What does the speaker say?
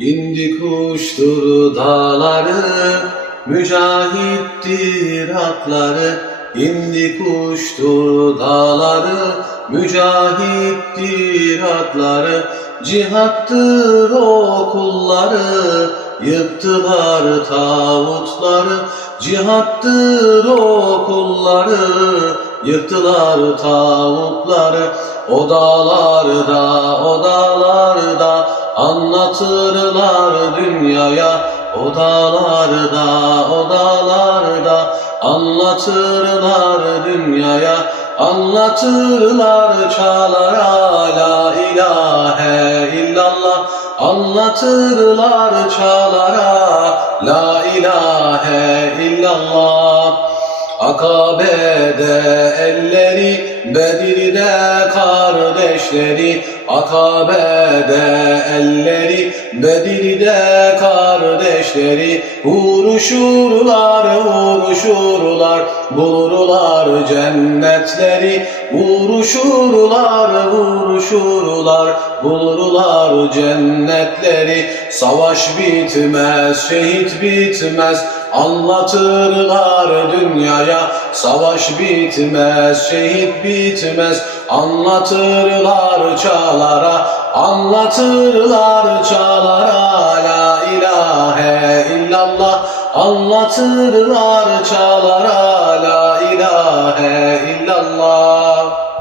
İndi kuştur dağları, mücahittir atları. İndi kuştur dağları, mücahittir atları. Cihattır o kulları, yıktılar tağutları. Cihattır o kulları, yıktılar tağutları. O dağlarda, o dağlarda anlatırlar dünyaya. O dağlarda, o dağlarda anlatırlar dünyaya. Anlatırlar çağlara la ilahe illallah Anlatırlar çağlara la ilahe illallah Akabe'de elleri, Bedir'de kardeşleri, Akabe'de elleri, Bedir'de kardeşleri, vuruşurlar, vuruşurlar, bulurlar cennetleri, vuruşurlar, vuruşurlar, bulurlar cennetleri, savaş bitmez, şehit bitmez, Anlatırlar dünyaya Savaş bitmez, şehit bitmez. Anlatırlar çağlara Anlatırlar çağlara La ilahe illallah. Anlatırlar çağlara La ilahe